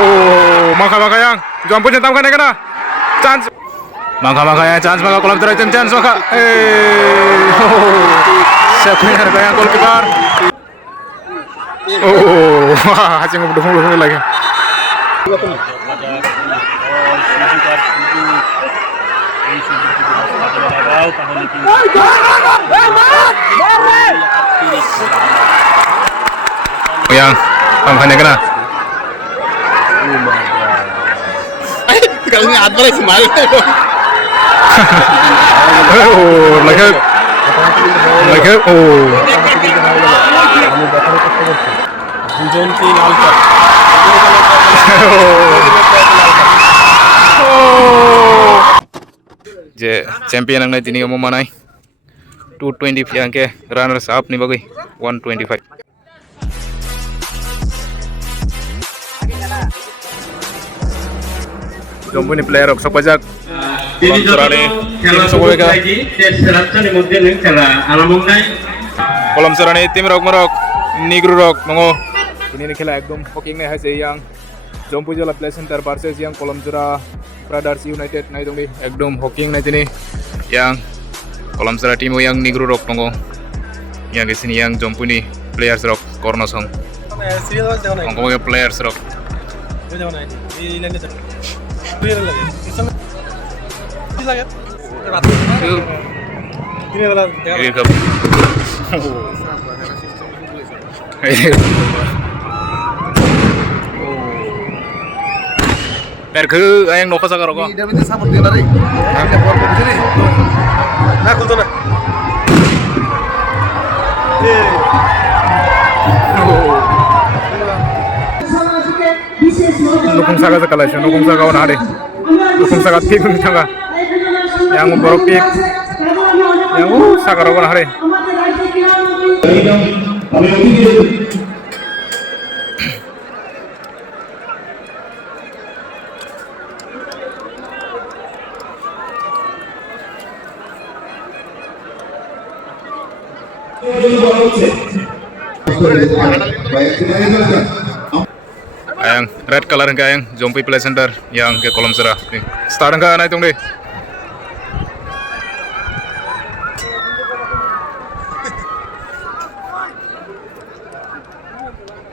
Oh, maka yang jump punya tam kana kana. Chance. Maka yang chance maka kolam terakhir chance maka. Siapa yang goalkeeper? Oh, hacing udah lagi. Yang tamkannya kena. Kalau nggak ada semalam. Oh, like oh. Jonti Nalkar. Je champion ang naitini mo manay 220 yang ke runners up ni bagoy 125. Jombo ni player ok sapajak kolam sarane tim rok marok nigru rok mongo ini khela ekdom hoking ne haise yang Jompo Jala Play Center versus yang Kolam Sura Brothers United nai dongdi ekdom hoking nai tini yang Kolam Sura tim yang nigru rok mongo yang di sini yang Jompo ni players rok corner song mongo players rok Perke ayang noka sagar ko. Dia minta sabun dia lari. Dia bol ke sini. Nah, kulto na. Nukung saga sakala siya, nukung saga on hade. Nukung saga tik ng tanga. Yang borok tik. Yang sagar ko hade. Ayang red color ka ayang Jompo Play Center yang ke Kolam Sura. Start ka na itong di.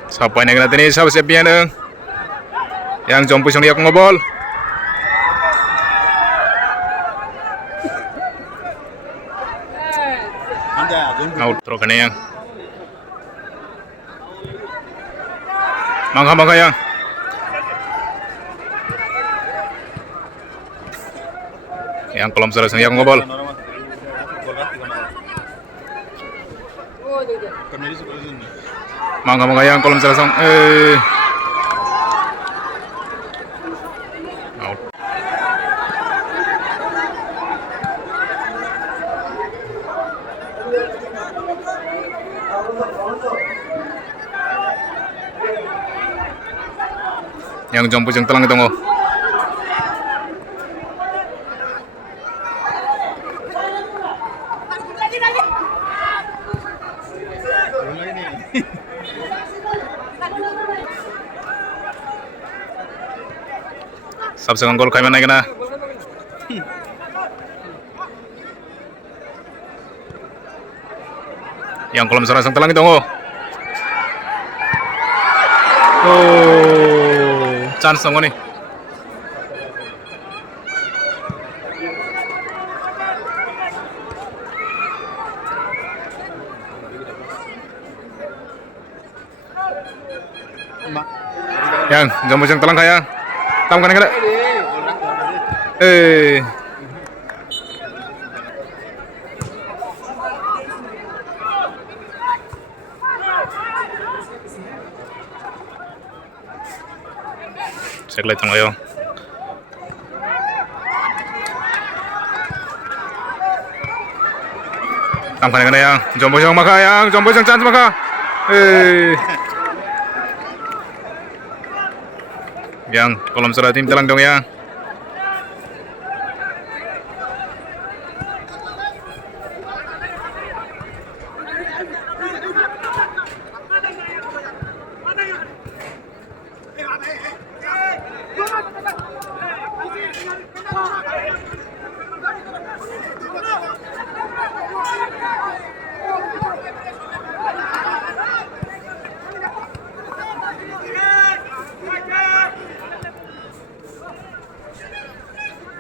Sampai na natin sa sepian yang Jompo siyang diak ngobol. Out throw ka na yang. Mangga yang. Yang Kolam Sura siyang ngobol. Mangga yang Kolam Sura siyang out. Yang Jompo siyang talang itong सबसे गोल खाई बनाएगा ना yang Kolam Sura sang talang itu oh chance dong nih yang Jompo sang talang kaya tam kan kada Seglet ngayon. Tamkan na yang Jompo siyang maka yang Jompo siyang chance maka. Yang Kolam Sura tim talang dong yang.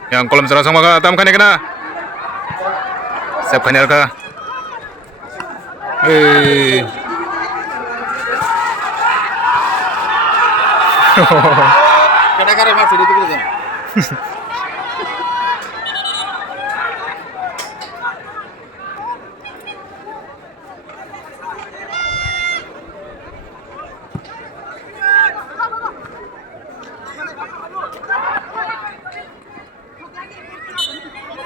yang kolam serasong maka tam kane kena sep kane ka Kadang-kadang masih itu gitu.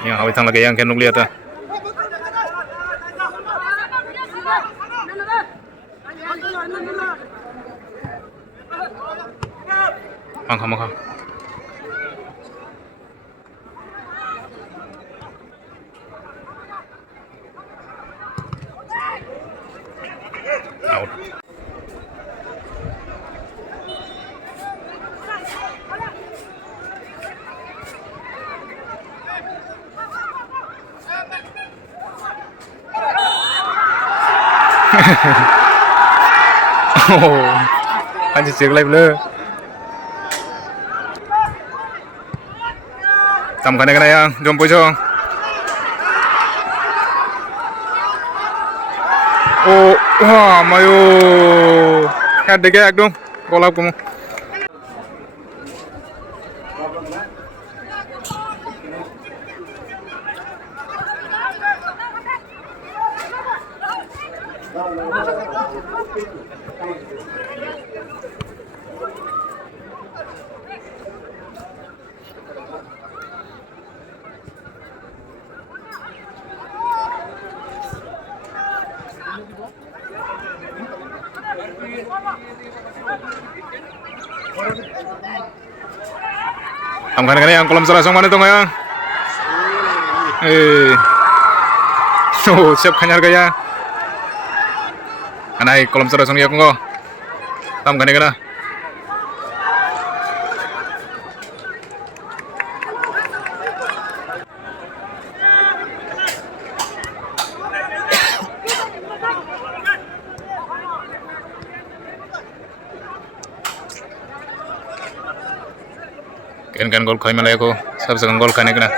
yang awit sang lagi yang kenung lihat ah mangka out anjir cek live le tam kane kena yang jompo jong oh wah mayo head dege ekdom bola kamu tam kane kena yang kolam serasong mana tuh yang oh siap kanyar gaya anai kolam serasong ya kongko tam kane kena kan gol koi malay ko sab se gol khane kena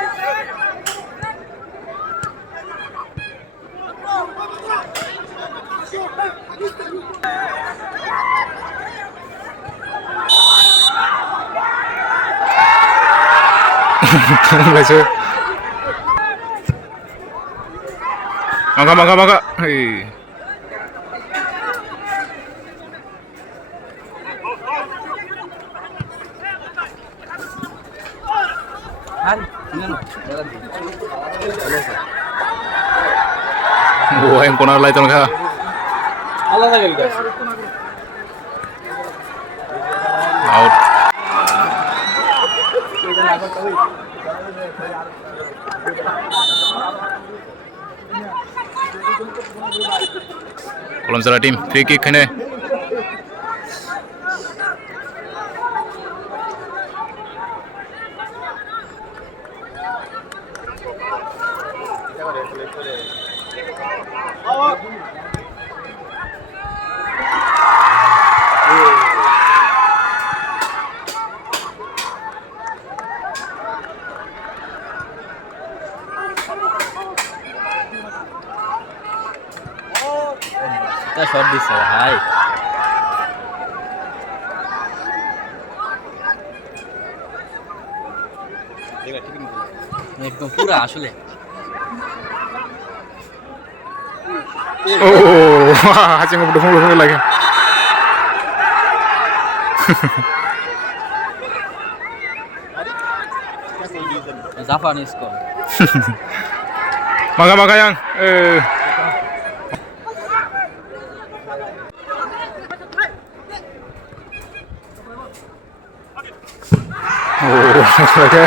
Baca. Mangga. Hei. Wah, yang konar lah itu nggak? Allah lagi guys. Out. Kolam Sera tim free kick kene. Kita shot di selai. একদম পুরা আসলে Oh, hacing ngobdong lagi. জাপানি score Mangga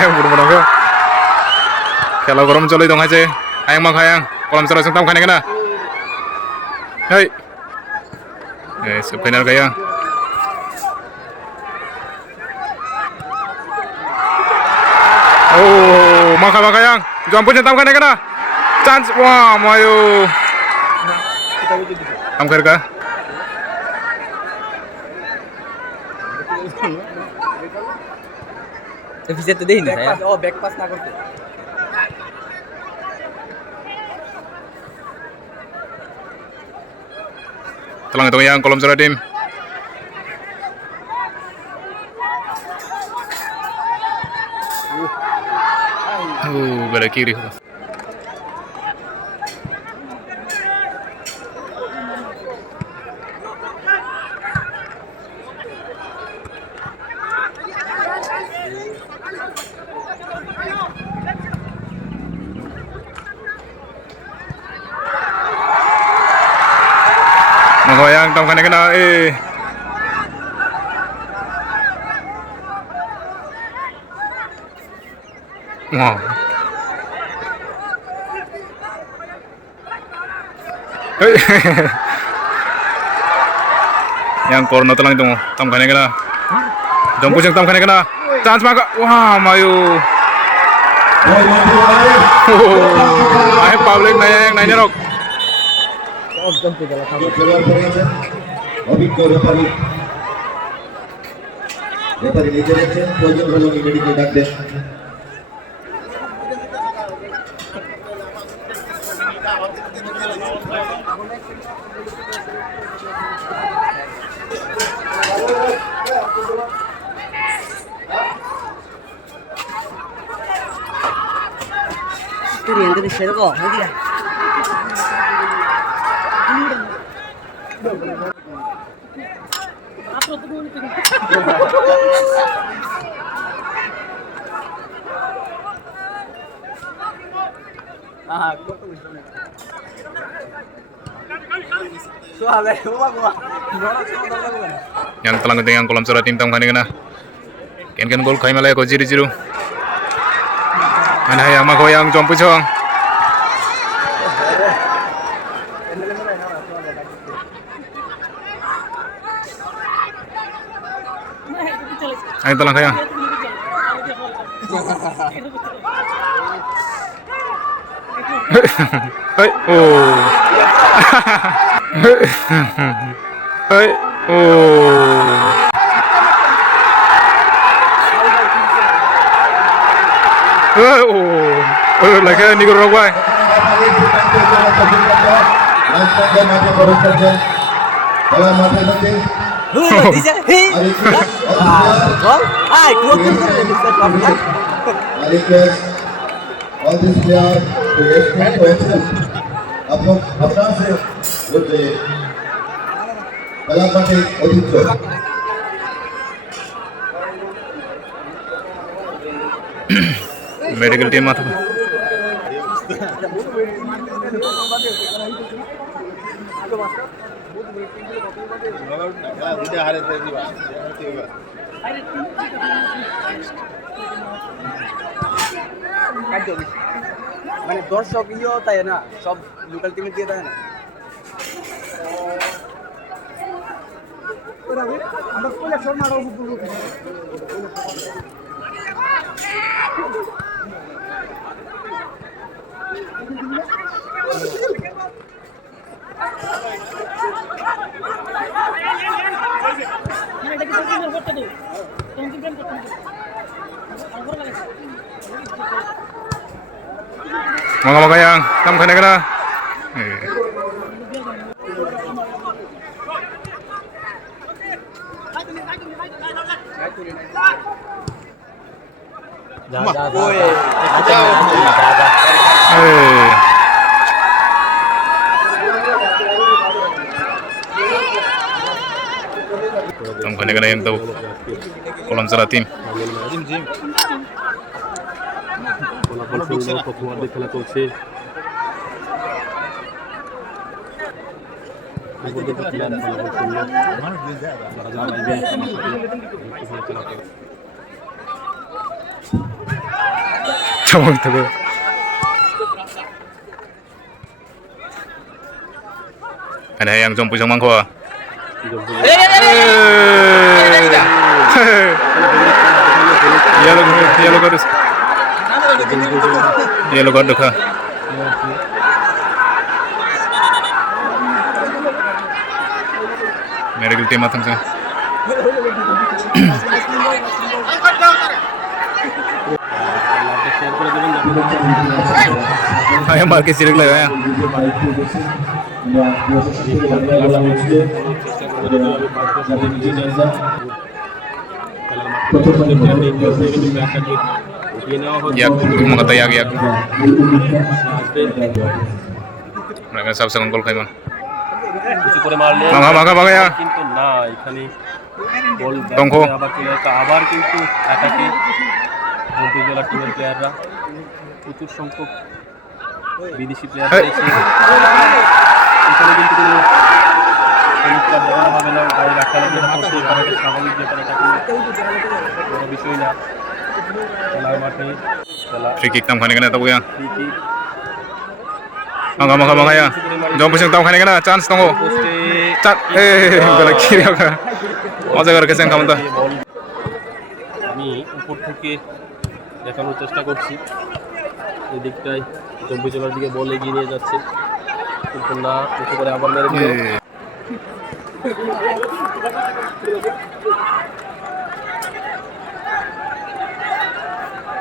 yang bener-bener kalau gorom coli dong aja ayang makayang kolam Sera sengtam kane kena hei sebenar kaya oh makayang jump punya tam kane kena chance wah mayo tam kar ka Bisa tuh deh ini saya. Oh, back pass na করতে। Telang itu yang kolom surat tim. Balik kiri. Menggoyang tam kena Wow. Yang corner telang itu tam kena. Jompu sing tam kena. Chance maka. Wah, mayu. Ay public na yang naik rok. অভিজ্ঞ referee নিজে দেখছেন প্রয়োজন হলে medical ডাকবেন Estudiante de cero, no diga. Yang telang dengan kolam surat tim tam kena. Ken gol khai malai ko 0-0. Ana ya ma goyang jompu chong. Ayo telang kaya. Hey, oh. Hey, oh. Lagi ni guru gue. All these players to explain to himself. अपना से बोलते कलापति अधिक medical team आता মানে দর্শক ইও তাই না সব লোকাল টিমে দিয়ে দেয় না আমরা কোলে শর্মা রাও football Mga yang tam kena. Tam kena yang tahu kolam seratim. খেলা চলছে Ada yang jompu sang mangko. Yellow card. Yellow card dekha. Medical team matang sa. লাইভটা শেয়ার করে দেবেন যাতে Ayo market sirik lah ya. Yak, mau kata yak yak. Mereka sab sang gol kaiman. কিছু করে মারলে Maga ya. কিন্তু না এখানে বল টঙ্কো। আবার চলে আসছে আবার কিন্তু অ্যাটাকে জম্পি জেলার টিমের প্লেয়াররা প্রচুর সংখ্যক বিদেশি প্লেয়ার এই। রয়েছে এখানে কিন্তু কোনো সমস্যা বলা হবে না গাড়ি রাখা লাগবে না করতে পারে স্বাভাবিক ব্যাপার এটা কোনো বড় বিষয় না খেলার মাঠে খেলা Free kick tam khane kana tabu ya. Free kick Maga ya. Jom pusing tam khane kana chance tongo. পোস্টে Chat bela kiri ka. Maza kar kesen kamu ta. আমি উপর থেকে দেখানোর চেষ্টা করছি এই দিকটায় জম্পি জেলার দিকে বল এগিয়ে নিয়ে যাচ্ছে কিন্তু না উঠে করে আবার মেরে দিল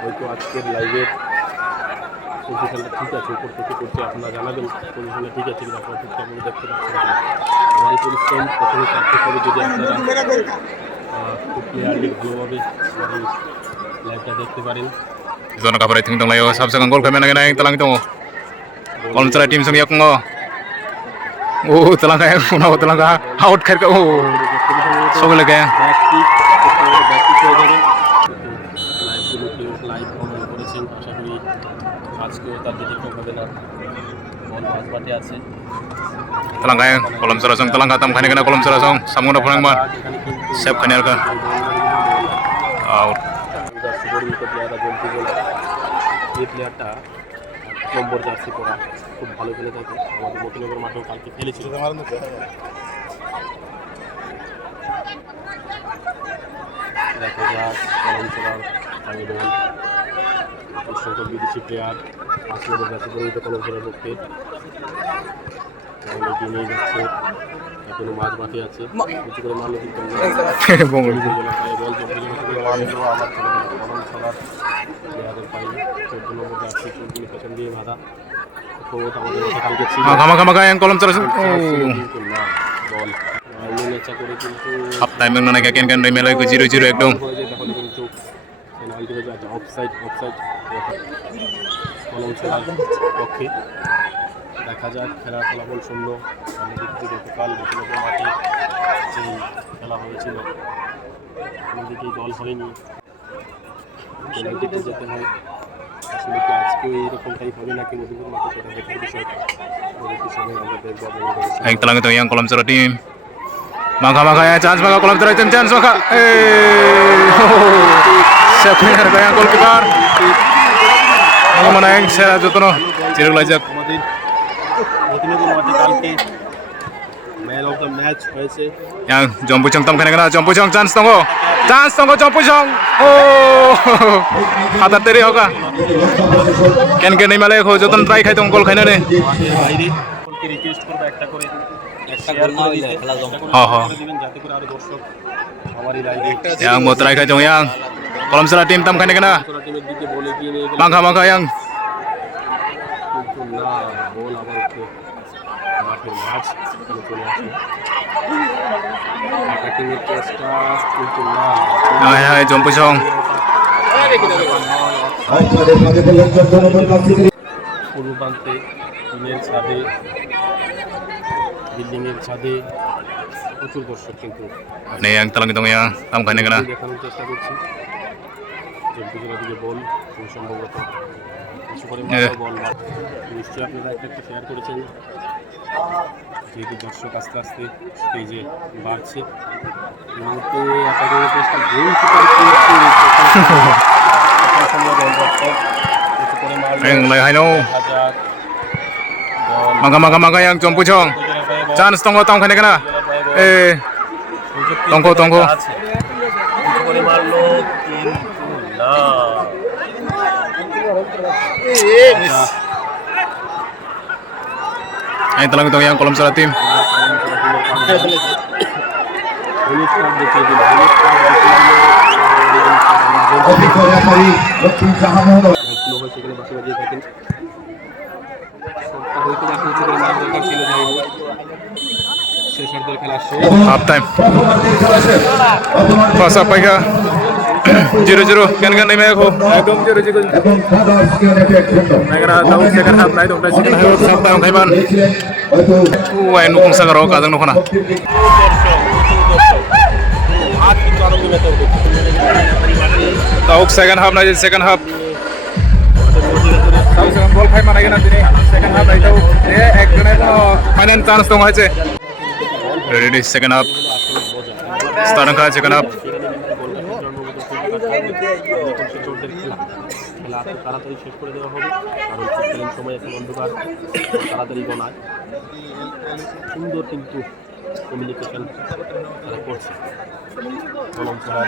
হয়তো আজকের লাইভের পজিশনটা ঠিক আছে উপর থেকে করছে আপনারা জানাবেন পজিশনটা ঠিক আছে কিন্তু আপনারা ঠিকঠাক মতো দেখতে পাচ্ছেন না আমার এই পরিশ্রম প্রথমে সার্থক হবে যদি আপনারা খুব ক্লিয়ারলি ভালোভাবে আমার এই লাইভটা দেখতে পারেন Zona kabar ting tong layo sab sang gol kaiman kana yang telang tongo. Kolom cara tim sung yak ngo. Oh telang kaya kuna telang ka out khair ka. Oh sogole kaya. Live comment করেছেন আশা করি আজকেও তার ব্যতিক্রম হবে না বল মাঝমাঠে আছে Telang kaya kolom cara sung telang ka tam khane kana kolom cara sung samuna phang ma. Save khane ka. Out. প্লেয়াররা জম্পি বলে এই প্লেয়ারটা নম্বর জার্সি পরা খুব ভালো খেলে থাকে আমাদের মতিনগর মাঠেও কালকে খেলেছিল দেখা যাক কলম চলার আগে বল সংখ্যক বিদেশি প্লেয়ার আসলে জার্সি পরিহিত কলম চলার পক্ষে এগিয়ে নিয়ে যাচ্ছে এখনো মাঝ মাঠে আছে কিছু করে মারলে কিন্তু Bongol. বল জম্পি জমা থেকে মারলেও আমার কলম চলার প্লেয়ারের পাইনি 14 নম্বর জার্সি চলগুলি পেছন দিয়ে বাঁধা খবর আমাদের কাছে কালকে ছিল Maga yang kolom cara sung. Oh. কিন্তু না বল নেচা করে কিন্তু Half time nang nanai kaken kan melai ko 0-0 ekdom. হয়ে যায় তাহলে কিন্তু পেনাল্টি হয়ে যায় অফসাইড কলম চলার পক্ষে দেখা যাক খেলার ফলাফল শূন্য আমি দেখতে গতকাল মতিনগর মাঠে যেই খেলা হয়েছিল আমাদেরকে দল হয়নি পেনাল্টিতে যেতে হয় আসলে কি আজকে এইরকমটাই হবে নাকি মতিনগর মাঠে সেটা দেখার বিষয় পরবর্তী সময় আমরা দেখবো আপনাদের Yang telang itu yang kolom cara tim. Maga ya chance maga kolom cara tim chance maga. Save khane ka yang goalkeeper. Mana yang sera jotono sirik lajak. আমাদের মতিনগর মাঠে কালকে ম্যান অফ দ্য ম্যাচ হয়েছে Yang jompu chong tam khane kana jompu chong chance tongo. Chance tongo jompu chong. Oh. Hatat teri hoga. Ken nei malai ko joton try khai tong gol khaina ne. মাঠের বাইরে সকলকে request করবো একটা করে share করে দিতে হ্যাঁ, হ্যাঁ। দিবেন যাতে করে আরো দর্শক আমারই লাইভে Yang mau try khai tong yang kolom cara tim tam khane kana. তোরা টিমের দিকে বলে গিয়ে নিয়ে গেলে Maga yang কিন্তু না বল আবার উঠে মাঠের মাঝ এখানে চলে আসে অ্যাটাকিংয়ের চেষ্টা কিন্তু না ay jompu chong. পূর্ব প্রান্তে টিনের ছাদে বিল্ডিংয়ের ছাদে প্রচুর দর্শক কিন্তু Nih yang telang itu yang tam khane kana. দেখানোর চেষ্টা করছি জম্পি জেলার দিকে বল খুব সম্ভবত কিছু করে বল নিশ্চয়ই আপনারা একটা শেয়ার করেছেন যেহেতু দর্শক আস্তে আস্তে স্টেজে বাড়ছে এই মুহূর্তে অ্যাটাকিংয়ের চেষ্টা গোল কিপার কিছু করে Yang মারলে lai hai no. দেখা যাক বল Maga yang jompu chong. Chance tongo tam khane kana. Eh. তঙ্ক, তঙ্ক। কিছু করে মারলো কিন্তু না Yang telang itu yang kolom cara tim. হলুদ কার্ড দেখিয়ে দিল হলুদ কার্ড অভিজ্ঞ রেফারি লক্ষ্মী সাহা মহোদয়। খেলাধুলো হয় সেখানে বাসে বাজিয়ে থাকেন। হয়তো বাকি উঁচু করে মার দরকার ছিল, যাই হোক শেষ অর্ধের খেলা শেষ। হাফ টাইম প্রথমার্ধের খেলা শেষ। Pasa paika 0-0 kan kan naik aku ekdom 0-0 এবং ব্রাদার্স ইউনাইটেড খেলবে। naik na tahu second half naik dong second half half time kaiman হয়েছিলেন হয়তো wah nukung sagaro kadang nukuna আর কিন্তু আনন্দ মেতে উঠবে। tahu second half naik second half tahu second goal kaiman lagi nanti nih second half naik tahu ek jone ko final chance dong aja ready second half start kha second half খেলা এত তাড়াতাড়ি শেষ করে দেওয়া হবে, কারণ তৎকালীন সময় এখন অন্ধকার, তাড়াতাড়ি গণায়। সুন্দর কিন্তু কমিউনিকেশন তারা করছে। কলম ছাড়া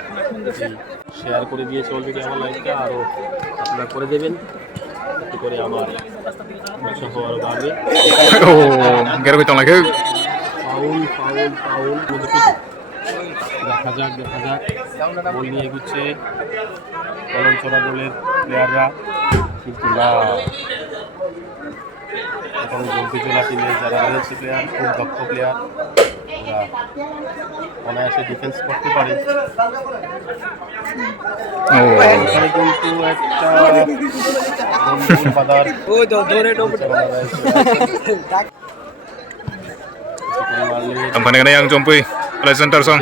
শেয়ার করে দিয়েছে অলরেডি আমার লাইভটা, আরও আপনারা করে দেবেন, এতে করে আমার দর্শক আরও বাড়বে। oh gero bitong lagi foul foul foul দেখা যাক দেখা যাক বল নিয়ে এগুচ্ছে কলমচড়া দলের প্লেয়াররা, কিন্তু না, এখানে জম্পিজোলা টিমের যারা রয়েছে প্লেয়ার, খুব দক্ষ প্লেয়ার, ওরা অনায়াসে ডিফেন্স করতে পারে। oh এখানে কিন্তু একটা গন্ডগোল বাঁধার Tampan na yang jompoy presenter song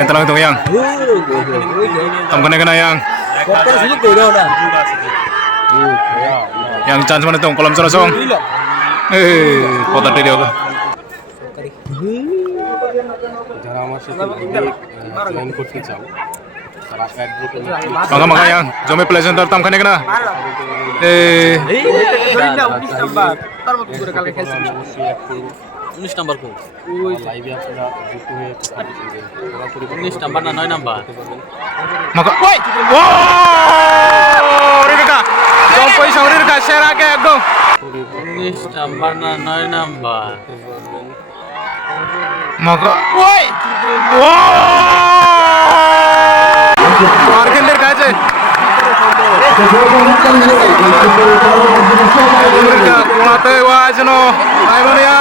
ito lang itong yang tampan na yang yang chance mana itong kolam sarasong kota tadi ako যারা আমার সাথে জয়েন করতে চাও তারা এক গ্রুপে mga yang jompoy presenter tamkan na অবশ্যই এক করুন। 19 নাম্বার কোন লাইভে আপনারা যুক্ত হয়ে কথা বলবেন। 19 নাম্বার না 9 number maka woi wow Rirka jompoy sang Rirka share ake ekdom 19 number না 9 number maka woi wow markendir kaje Rirka kulate wajno aibania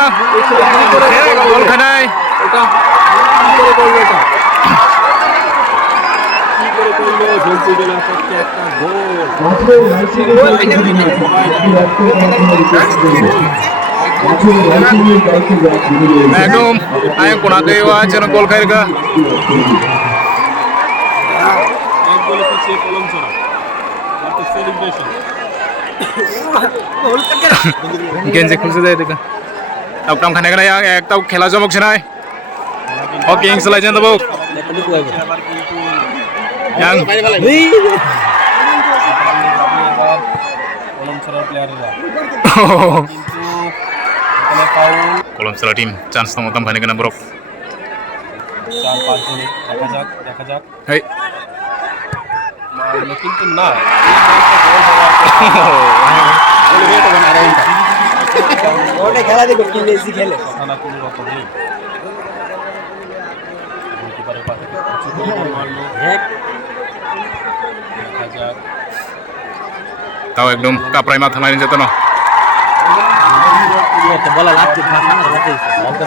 gol khanai ekdom ayang kunate wajno gol khairga এক গোলে পিছিয়ে কলমচড়া তারপর celebration genji khulse jay deka tau tam khane kana yang ek tau khela jomok sinai hockey ing selai jan tabok আবার কিন্তু yang কলমচড়ার প্লেয়াররা কিন্তু এখানে foul kolom sala team chance tong tam khane kana borok 4-5 জনে দেখা যাক hey মারলো কিন্তু না খেলা দেখো কি লেজি খেলে কথা না কোনো রকম নেই গোলকিপারের পাশে উঁচু করে বল মারলো দেখা যাক tau ekdom kaprai ma thanai jatono বলা লাগছে লাগছে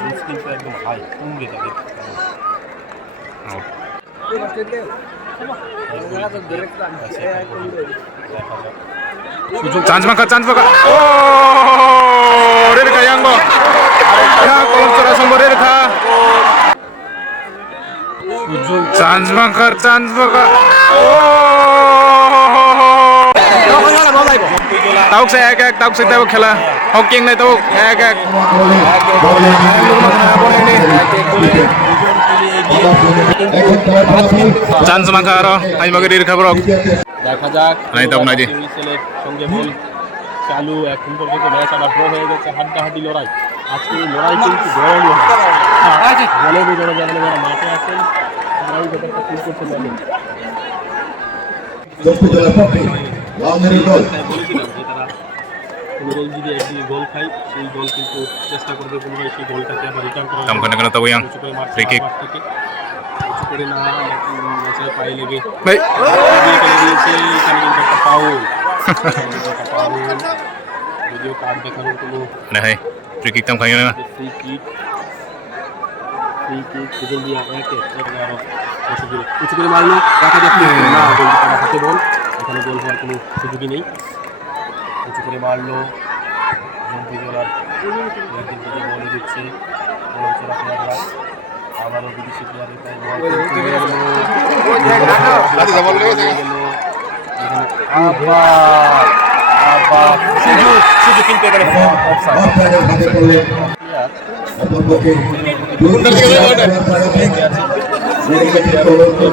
একদম কিন্তু একদম হাই তুঙ্গে তাদের chance maka oh Rirka yang go ya kolom sala song Rirka chance maka tauk se ek tauk se tau khela hockey nai tau ek chance maka aro ai magari Rirka borok দেখা যাক নাই, তাও নাই রে। হুইসেলের সঙ্গে বল চালু, এখন পর্যন্ত ম্যাচ আবার ড্র হয়ে গেছে, হাড্ডাহাড্ডি লড়াই। আজকে এই লড়াই কিন্তু বড় লড়াই, বলে বোঝানো যাবে না, যারা মাঠে আছেন তারাই ব্যাপারটা ফিল করতে পারবেন। জম্পুজলা পক্ষে বাউন্ডারি গোল। তাই বলেছিলাম যে তারা কোনো দল যদি একদিকে গোল খায় সেই দল কিন্তু চেষ্টা করবে পুনরায় সেই গোলটাকে আবার রিটার্ন করার Tam kana kana tahu yang উঁচু করে মারছে free kick. বারবার থেকে, উঁচু করে না ম্যাচের পায়ে লেগে Baik. দিয়ে ফেলে দিয়েছে। এখানে কিন্তু একটা ফাউল, যদিও কার্ড দেখানোর কোনো Nah, hai. Free kick tam kaya na. Free kick, সুযোগ দিয়ে একে আরো উঁচু করে মারলো, দেখা যাচ্ছে না গোলকিপার হাতে বল, এখানে গোল হওয়ার কোনো সুযোগই নেই। উঁচু করে মারলো জম্পুজলার একদিন থেকে বলে দিচ্ছে কলমচড়া প্লেয়াররা, আবারও বিদেশি প্লেয়ারের পায়ে সুযোগ কিন্তু এখানে অফসাইডের হাতে পড়লেন অপরপক্ষে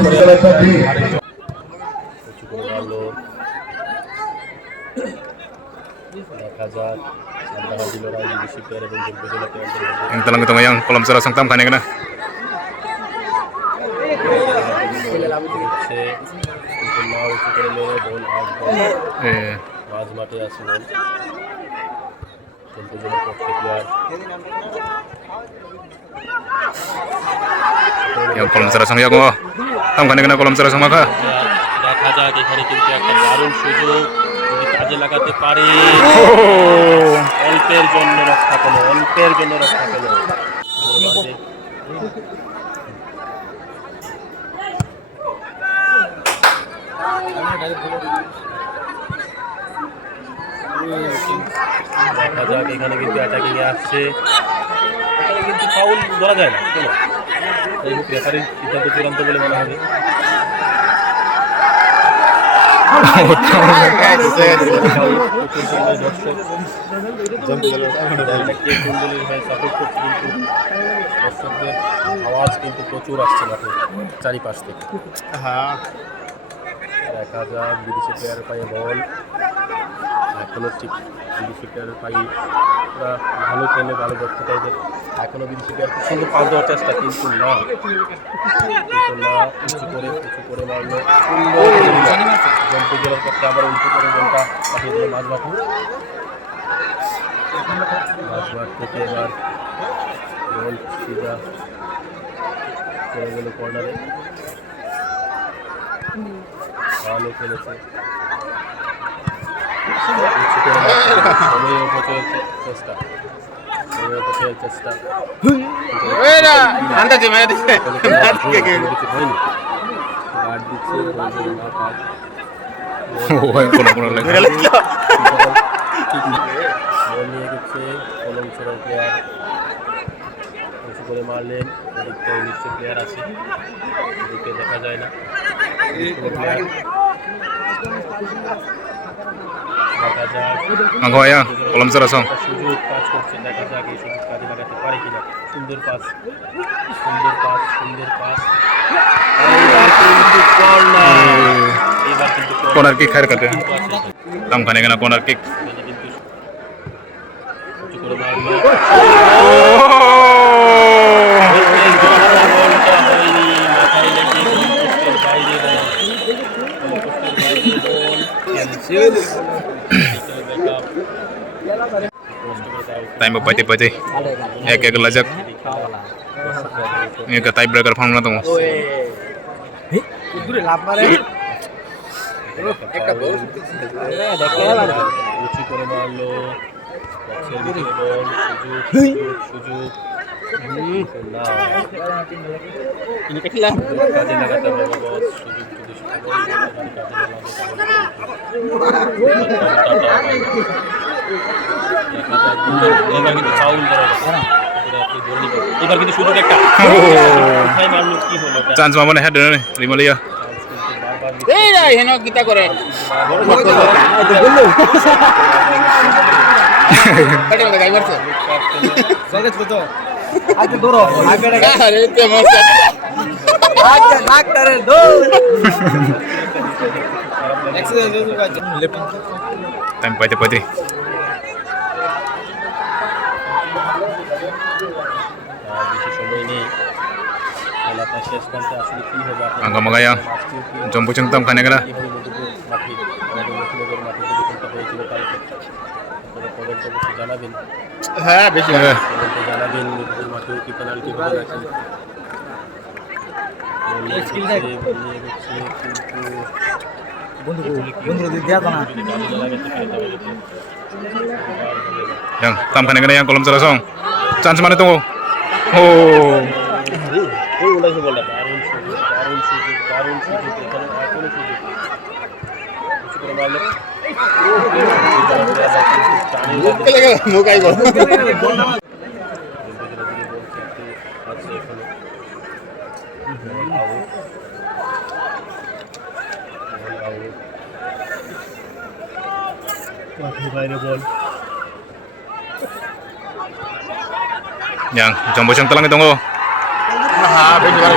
জম্পুজলা পক্ষে উঁচু করে মারলো, দেখা যাক হাড্ডাহাড্ডি লড়াই বিদেশি প্লেয়ার এবং জম্পুজলা প্লেয়ারদের মধ্যে। Yang talang ketemu yang kolam serasong tam kana kana. হচ্ছে কিন্তু না উঁচু করে মেরে বল আসবে Eh, মাঝ মাঠে আছে বল, জম্পুজলার পক্ষে player yang kolam serasong ya ko. Tam kana kana kolam serasong maka. দেখা যাক এখানে কিন্তু একটা দারুণ সুযোগ যদি কাজে লাগাতে পারে, Oh. অল্পের জন্য রক্ষা পেল, অল্পের জন্য রক্ষা পেল। দেখা যাক এখানে কিন্তু অ্যাটাকিং এ আসছে, এখানে কিন্তু ফাউল ধরা যায় না কেন, যাই হোক রেফারির সিদ্ধান্ত চূড়ান্ত বলে মনে হবে। দর্শকদের আওয়াজ কিন্তু প্রচুর আসছে মাঠে চারিপাশ থেকে। দেখা যাক বিদেশি প্লেয়ারের পায়ে বল, এখনো ঠিক বিদেশি প্লেয়ারের পায়ে ওরা ভালো খেলে, ভালো দক্ষতা এদের, এখনো বিদেশি প্লেয়ার খুব সুন্দর পাস দেওয়ার চেষ্টা, কিন্তু না উঁচু করে মারলো, জম্পুজলার পক্ষে আবার উঁচু করে বলটা পাঠিয়ে দিল মাঝমাঠ থেকে, এবার বল সিধা চলে গেল কর্নারে, ভালো খেলেছে, উঁচু করে সময় অপচয়ের চেষ্টা, গার্ড দিচ্ছে Oh, yang kono lagi. বল নিয়ে গেছে কলমচড়া প্লেয়ার, উঁচু করে মারলেন, ওদিকটা নিশ্চয় প্লেয়ার আছে, ওদিকে দেখা যায় না প্লেয়ার, দেখা যাক Angko ya, kolam serasong. একটা সুযোগ কাজ করছে, দেখা যাক এই সুযোগ কাজে লাগাতে পারে কিনা। সুন্দর পাস, এইবার কিন্তু corner, Corner kick hair kate. Tam kana kana corner kick. উঁচু করে মারলো, Oh. বলটা হয়নি, মাথায় লেগে গোলপোস্টের বাইরে ball, cancel, backup, Time pati. Ek lajak. Ini ke tiebreaker phang na tumo. লাভ মারে উঁচু করে মারলো, বক্সের ভিতরে বল, সুযোগ না কাজে লাগাতে হবে বস, সুযোগ যদি এবার কিন্তু ফাউল করা গেছে, এবার কিন্তু সুযোগ একটা কোথায় মারলো, কি হলো এটা? Chance mama head ni, Rimalia. এই রে হেন কিতা করে কাটে মত গাই মারছে জলদি ছোট আজ দৌড়ো আগে আরে তে মারছে আজ ডাক্তারে দৌড় এক্সারসাইজ হয়ে গেছে Time pati. নেই খেলাটা শেষ প্রান্তে আসলে কী হবে Angka makanya jompo cengtam kan ya kena. কীভাবে মধুপুর মাঠে আমাদের লক্ষ্মীনগর মাঠে যদি কোনটা হয়েছিল কালকে আপনারা কমেন্ট অবশ্যই জানাবেন হ্যাঁ বেশি ভালো কমেন্টে জানাবেন মধুপুর মাঠেও কি পেনাল্টি হবে নাকি Yang tam kan ya kena yang kolom serosong. Chance mana tunggu. Oh. দারুণ সুযোগ দারুণ সুযোগ দারুণ সুযোগ এখানে এখনো সুযোগ কিছু করে মারলে মুখে লেগে মুখাই গো বাইরে বল Yang jompo cengtam lagi tunggu. হ্যাঁ বেশি ভালো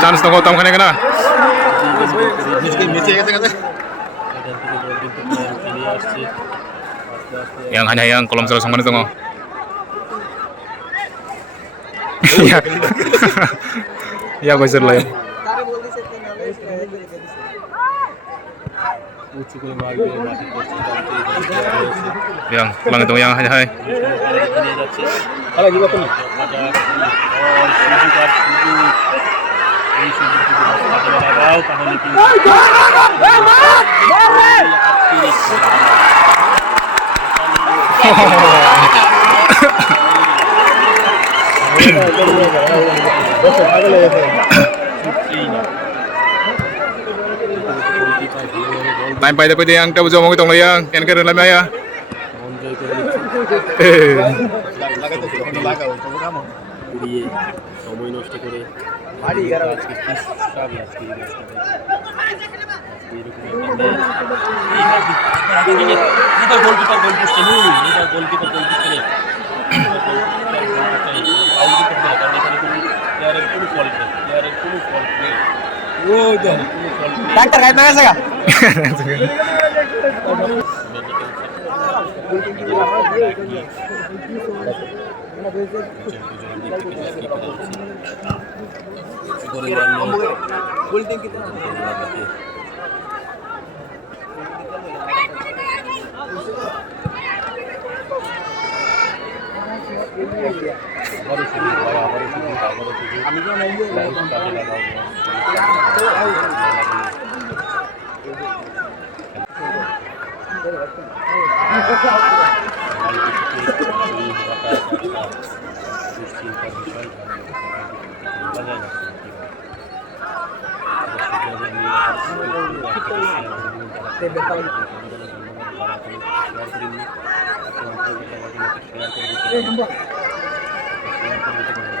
Chance tunggu tam kan ya kena. মিশে গেছে গেছে এখান থেকে বল কিন্তু ফিরে আসছে আস্তে আস্তে Yang hanya yang kolom serosong mana tunggu. Ya gue lah ya. तारे बोल दी सकते हैं উঁচু করে মারবে মাঠে করছে Yang pulang itu yang hanya hai. নিয়ে যাচ্ছে খেলা কি করতে না সুযোগ আর সুযোগ এই সুযোগ যদি হাতে লাগাও তাহলে কিন্তু Time pai dapat yang tahu jomong itu yang kan keren lah ya. মন জয় করে দিচ্ছে লাগাও তো কামো উড়িয়ে সময় নষ্ট করে বাড়ি গেল আজকে আজকে এই ম্যাচটা এবার গোলকিপার গোল পোস্টে নেই এবার গোলকিপার গোল পোস্টে নেই আউট দিতে হবে কারণ এখানে কোনো প্লেয়ারের কোনো ফল্ট নেই প্লেয়ারের কোনো ফল্ট নেই ও দেখো কোনো ফল্ট নেই डॉक्टर गाइड में कैसे গোল্ডেন কিतना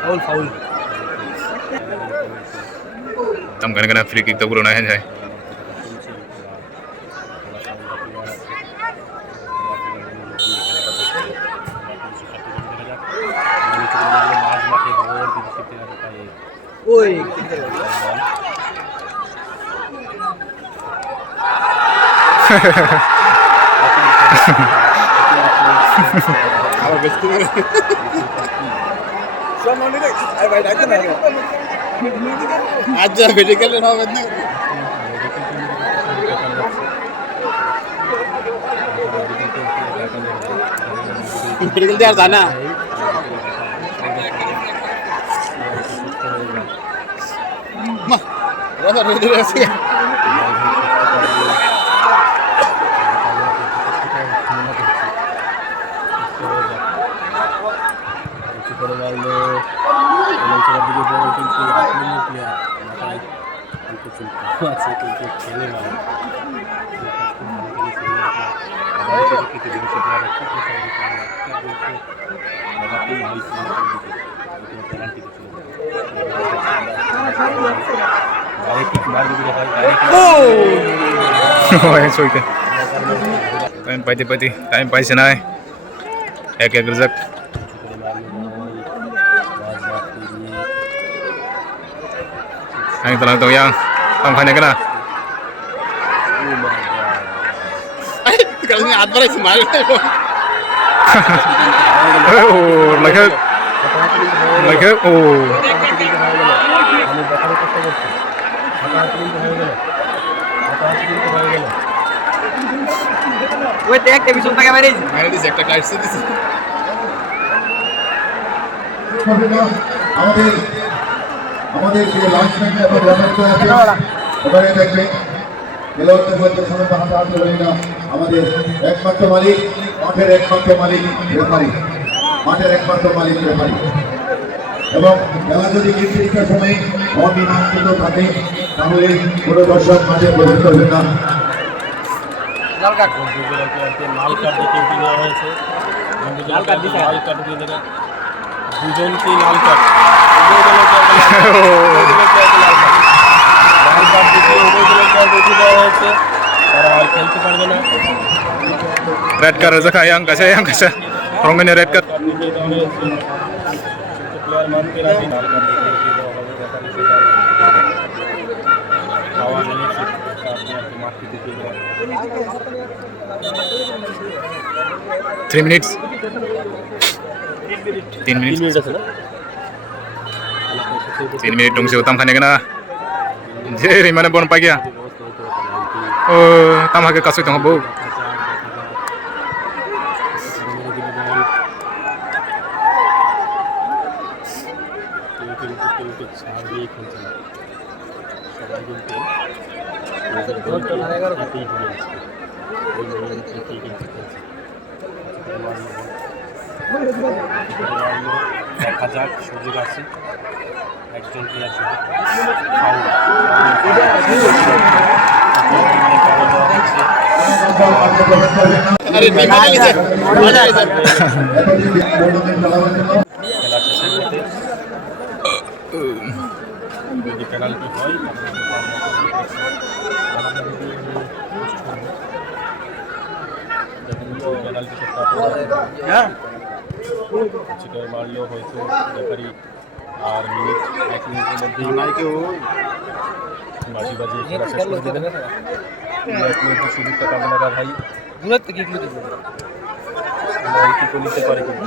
foul foul Tam kan kena free kick tu kurang nahan hai. ओए আবার বেশি করে सोनो नहीं अरे भाई डाक्टर ना আজ যা মেডিকেলে না হবে না মেডিকেল দিয়ে আর জানা মা রাজা রেডি আছে করে মারলো লঞ্চের দিকে বড় কিন্তু আক্রমণ প্লেয়ার মাথায় কিন্তু চুলকানো আছে কিন্তু খেলে না Oh, yang suika. Time pati, time pai senai. Ek rezak. Ang tanang tu yang tam kena kena. kalau ini advare sih mal Oh, lagi Like oh. আমি দেখানোর চেষ্টা করছি হাতাহাতি কিন্তু হয়ে গেল হাতাহাতি কিন্তু হয়ে গেল ওই দেখ টেলিভিশন থেকে বাইরে মেরে দিছে একটা কাটছে দিছে আমাদের আমাদের যে লাইনম্যান এবং রানারকে আছে ওখানে দেখবে খেলোয়াড়দের মধ্যে সমস্ত হাতাহাতি হয়ে না আমাদের একমাত্র মালিক মাঠের একমাত্র মালিক রেফারি মাঠের একমাত্র মালিক রেফারি এবং খেলা যদি নির্দিষ্ট সময়ে অমীমাংসিত থাকে তাহলে কোনো দর্শক মাঠে প্রবেশ করবে না। লাল কার্ড লাল কার্ড দেখে দেওয়া হয়েছে লাল কার্ড দিয়ে দেবে দুজনকেই লাল কার্ড লাল কার্ড দেখে উভয় দলের কার্ড দেখে দেওয়া হয়েছে তারা আর খেলতে পারবে না Red card zaka yang kasa orang ini red card card দেখে দেওয়া হয়েছে প্লেয়ার মানতে রাজি লাল কার্ড দেখে দেওয়া হবে ব্যাপারে সেটা খাওয়া নিয়ে আপনি মাঠে দেখে দেওয়া 3 minutes 3 minutes আছে না 3 minutes dong si utam khane kena jeri mana bon pagi ya oh tam hake kasui tong bo দেখা যাক সুযোগ আছে একজন প্লেয়ার আরে টিম মেরে দিছে মজা হইছে খেলা শেষের মধ্যে যদি পেনাল্টি হয় পেনাল্টি সেটা মারলেও হয়তো ব্যাপারই আর মিনিট 1 মিনিটের মধ্যেই বাজি বাজিয়ে খেলা শেষ করে দেবেন 1 মিনিটের সুযোগটা পাবে না ভাই দূরের থেকে এগুলো দিব কি করে নিতে পারে কিন্তু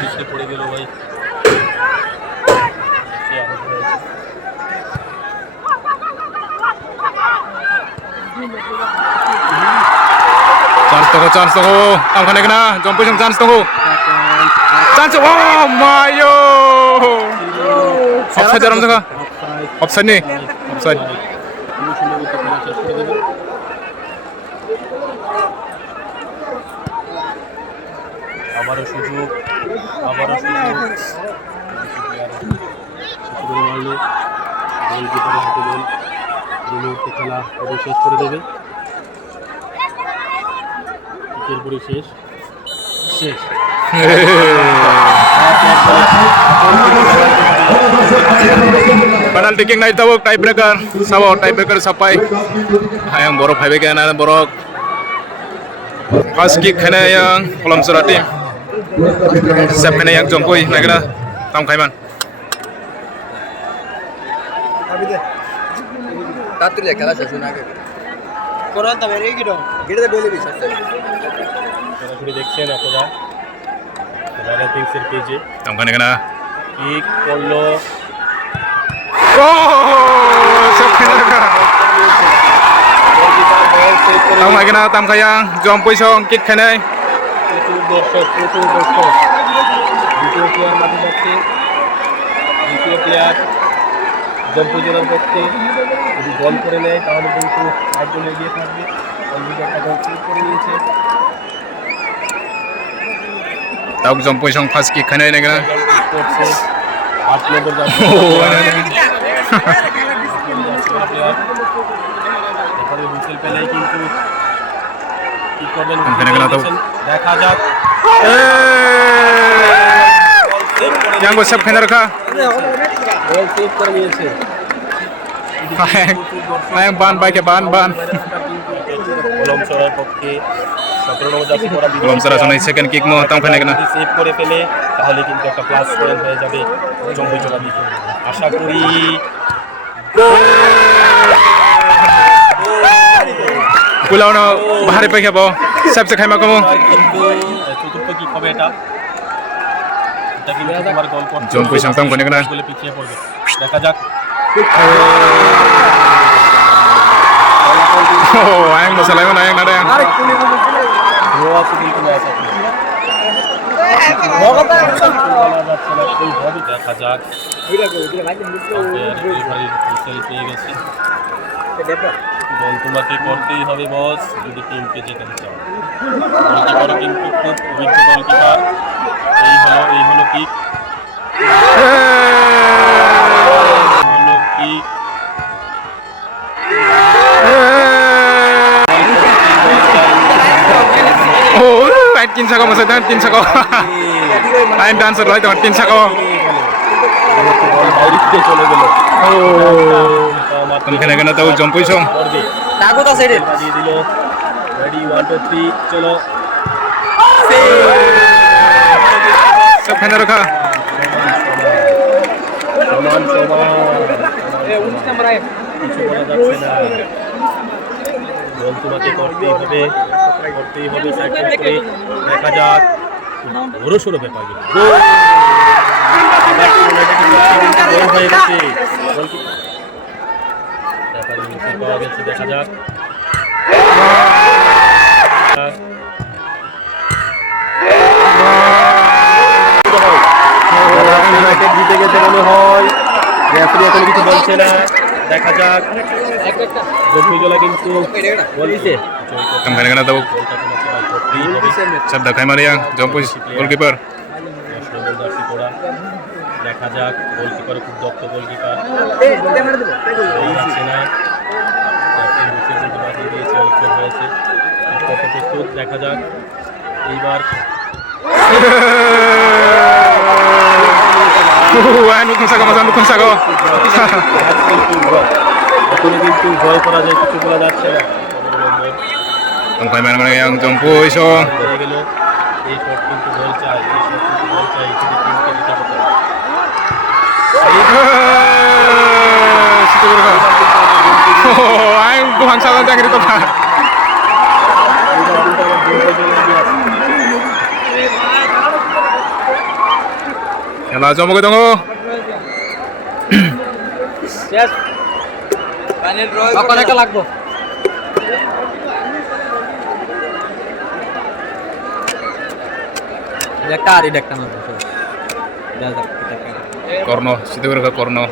পিছিয়ে পড়ে গেল ভাই chance toko tam khane kena jump push chance toko chance oh mayo offside jaram jagah offside ni offside আবারও সুযোগ মারলো গোলকিপারের হাতে বল এই মুহূর্তে খেলা শেষ করে দেবে এরপরে শেষ penalti king naik tabuk tie breaker sabo tie breaker sapai yang borok phaibe ke na borok first kick khane yang kolam sura team sep khane yang jompoi nagna tam khaiman তাড়াতাড়ি খেলা শেষ না আগে কোরআন তো বেরিয়ে গিয়ে গিয়ে ডলে বি সব সরাসরি দেখছেন আপনারা ভাইরাল থিংসের পেজে tam khane kena কিক করলো oh sep khane ka tam kena tam khayang jompoi song kick khane প্রচুর দর্শক দ্বিতীয় প্লেয়ার মাঠে যাচ্ছে দ্বিতীয় প্লেয়ার জম্পুজনের পক্ষে যদি বল করে নেয় তাহলে কিন্তু একজন এগিয়ে থাকবে অলরেডি একটা বল সেভ করে নিয়েছে tau jompoi song first kick khane na kena করছে 8 নম্বর যাচ্ছে প্লেয়ার এবারে হুইসেল পেলেই কিন্তু কি করবেন দেখা যাক yang go sep khane rakha বল সেভ করে নিয়েছে yang ban baik ya ban কলম চড়ার পক্ষে 17 নম্বর জার্সি পরা kolam sura sonai second kick mo tam khane kena save করে ফেলে তাহলে কিন্তু একটা প্লাস পয়েন্ট হয়ে যাবে জম্বই চড়া দিকে আশা করি pulau no bahari pe khabo सबसे खाइमा कमो কিন্তু চতুর্থ কিক হবে এটা কিন্তু তোমার গোল করতে জম্পুই সামসাম কোনে কোনা বলে পিছিয়ে পড়বে দেখা যাক oh ayang Sulaiman ayang nada yang Goa সুদিল ম্যাচ আছে দেখা যাক পেয়ে গেছে গোল তোমাকে করতেই হবে বস যদি টিমকে জেতাতে চাও গোলকিপার কিন্তু খুব অভিজ্ঞ গোলকিপার এই হলো kick oh ayang kinsa ko maksudnya kinsa ko ayang dancer loh itu kinsa ko চলে গেল kena kena tahu jompuy song takut আছে রে দিয়ে দিল রেডি 1 2 3 চলো सब खाना रखा সমান সমান গোল তোমাকে করতেই হবে সাইড করে দেখা যাক বড় সড়ো ব্যাপার গোল হয়ে গেছে পাওয়া গেছে দেখা যাক জিতে গেছে মনে হয় রেফারি এখন কিছু বলছে না দেখা যাক জম্পুইজলা কিন্তু বলছে kam kena kena tahu सब dah mari yang jompuy goalkeeper দেখা যাক গোলকিপার খুব দক্ষ গোলকিপার হয়েছে প্রস্তুত দেখা যাক এইবার nukung sago mas nukung sago এখনো কিন্তু ভয় করা যায় কিছু বলা যাচ্ছে না tong main mana yang jompuy song হয়ে গেল এই শট কিন্তু গোল চাই যদি টিমকে জিতাতে চায় situ berapa oh ayang buang salah jangan itu pak খেলা জমকে দङ শেষ ফাইনাল ড্র কখন একটা লাগবো একটা আর একটা না korno situ berapa korno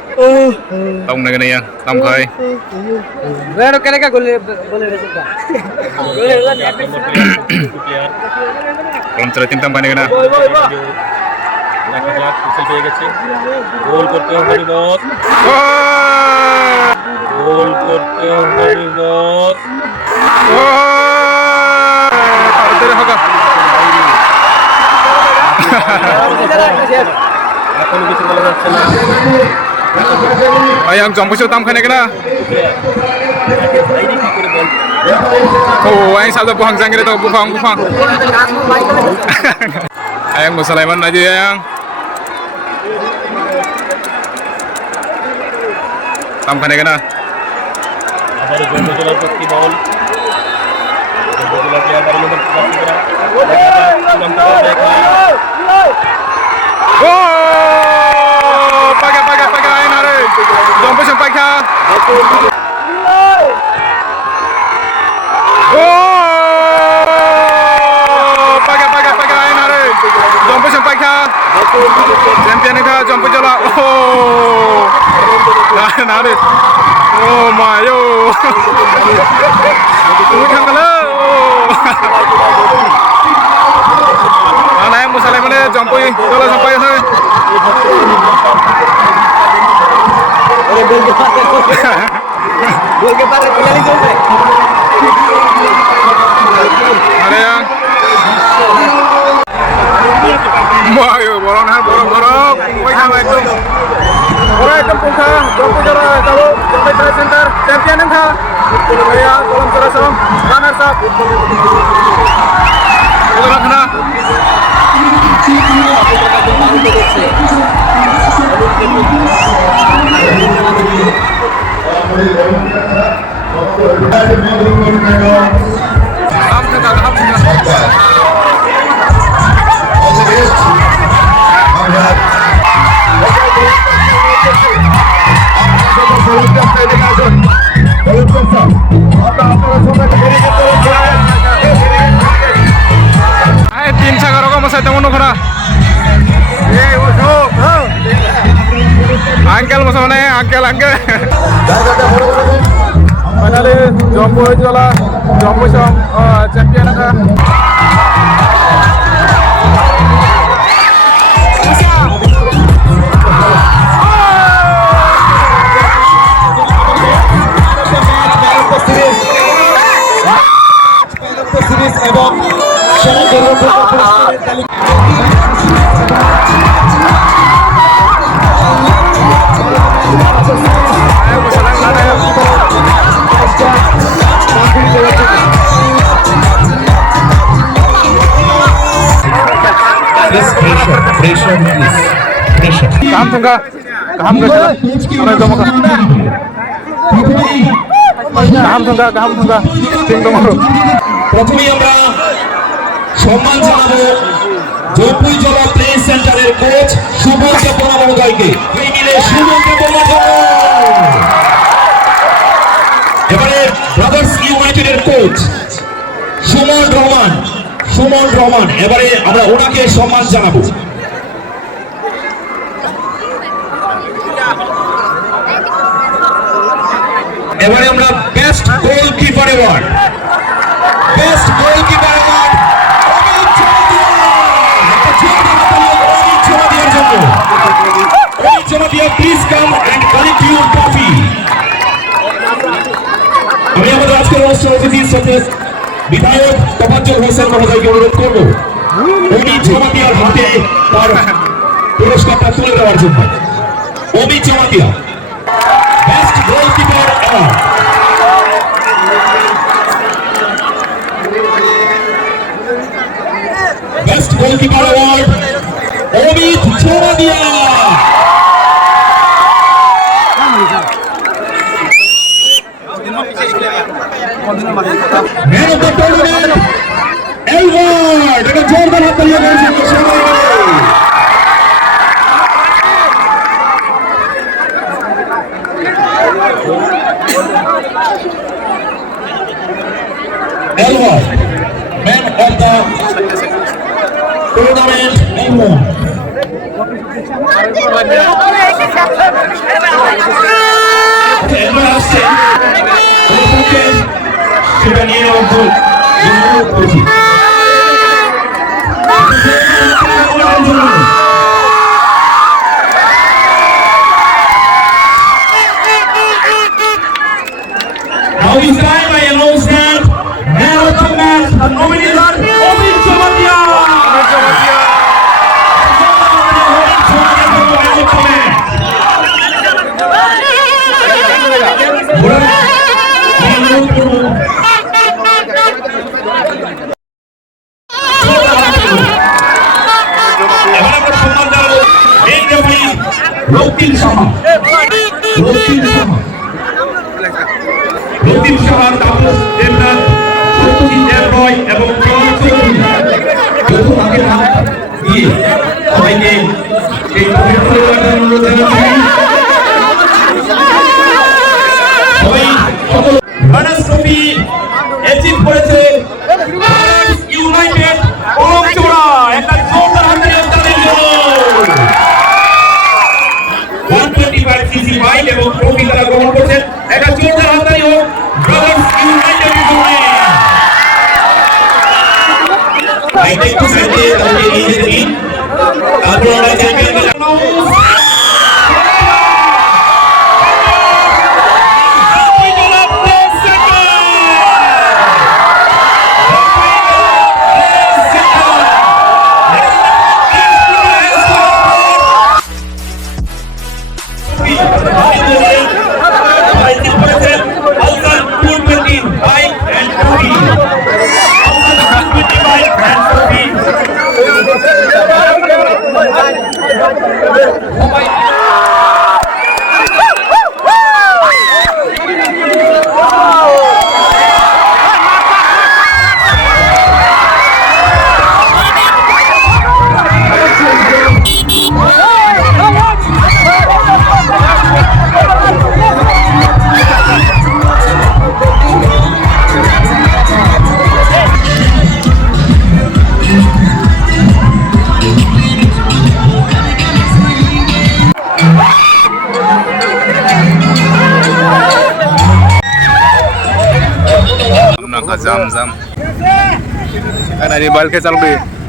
tong na yang tam khai বেরো কেন কা গোলে বলে রেসটা গোলে player kolam cara tim tam kena দেখা যাক হুইসেল পেয়ে গেছে গোল করতে হবে বস গোল করতে হবে বস এখন কিছু বলা যাচ্ছে না ayang jompuy song tam kena oh ayang sabda buang jangkir itu buang ayang Sulaiman aja yang tam kena আবার জম্পুইজলার পক্ষে বল জম্পুইজলা প্লেয়ার বাড়ি নম্বর 84 oh pakai ayang nare jompuy song pakai oh pakai ayang nare jompuy song pakai champion itu Jompuijola oh nare oh mayo তুমি খাঙ্গালে mana yang Sulaiman Jompuijola sampai sana goalkeeper খেলালি চলবে ada yang Wah, borong एकदम पुंखा Jompuijola kalau Jompuy Trade Center champion था ya kolam terasam runners up udah kena Sarkar All the best. আমরা Tim sa karo masay tamo no khara. Uncle mo samane uncle. Finally Jombo jala Jombo song champion ka. এবং Kaham tungga kaham ga chala ore domo ka kaham tungga ting domo প্রথমেই আমরা সম্মান জানাবো জয়পুর জেলা play সেন্টারের coach Subodh মহোদয়কে দুই মিলে সুবোধকে এবারে ব্রাদার্স ইউনাইটেডের কোচ সুমন রহমান এবারে আমরা ওনাকে সম্মান জানাবো এবারে আমরা best goalkeeper award Please come and collect your trophy. আমি আমাদের আজকের অনুষ্ঠান অতিথির সাথে বিধায়ক তোফাজ্জল হোসেন মহোদয়কে অনুরোধ করব উনি জমাতিয়ার হাতে তার পুরস্কারটা তুলে দেওয়ার জন্য। Amit Jamatia best goalkeeper award. Best goalkeeper award Amit Jamatia. Man of the tournament, Elward. এটা জোরদার হাত তালিয়া করেছেন সবাইকে। Elward, man of the tournament, Elward. Elward আসছে। সেটা নিয়ে অনুরোধ করছি। Now it's time I announce that man of the match, the nominees are Omid Jamatia. রক্তিম সাহা তাপস দেবনাথ সত্যজিৎ দেব রয় এবং প্রণব চৌধুরী সবাইকে এই পবিত্র অনুরোধ জানাচ্ছি। সবাই সকল রানার্স ট্রফি অ্যাচিভ করেছে ইউনাইটেড কলমচোড়া। একটা জোরদার হাততালি তাদের জন্য। 125cc বাইক এবং ট্রফি তারা গ্রহণ করছেন। একটা জোরদার হাততালি হোক ব্রাদার্স ইউনাইটেডের জন্য। বাইকটা একটু সাইডে তাদেরকে নিয়ে যেতে দিন। তারপর আমরা চ্যাম্পিয়নদের Thank you. Jam jam. Kan ada balik ke Salbi.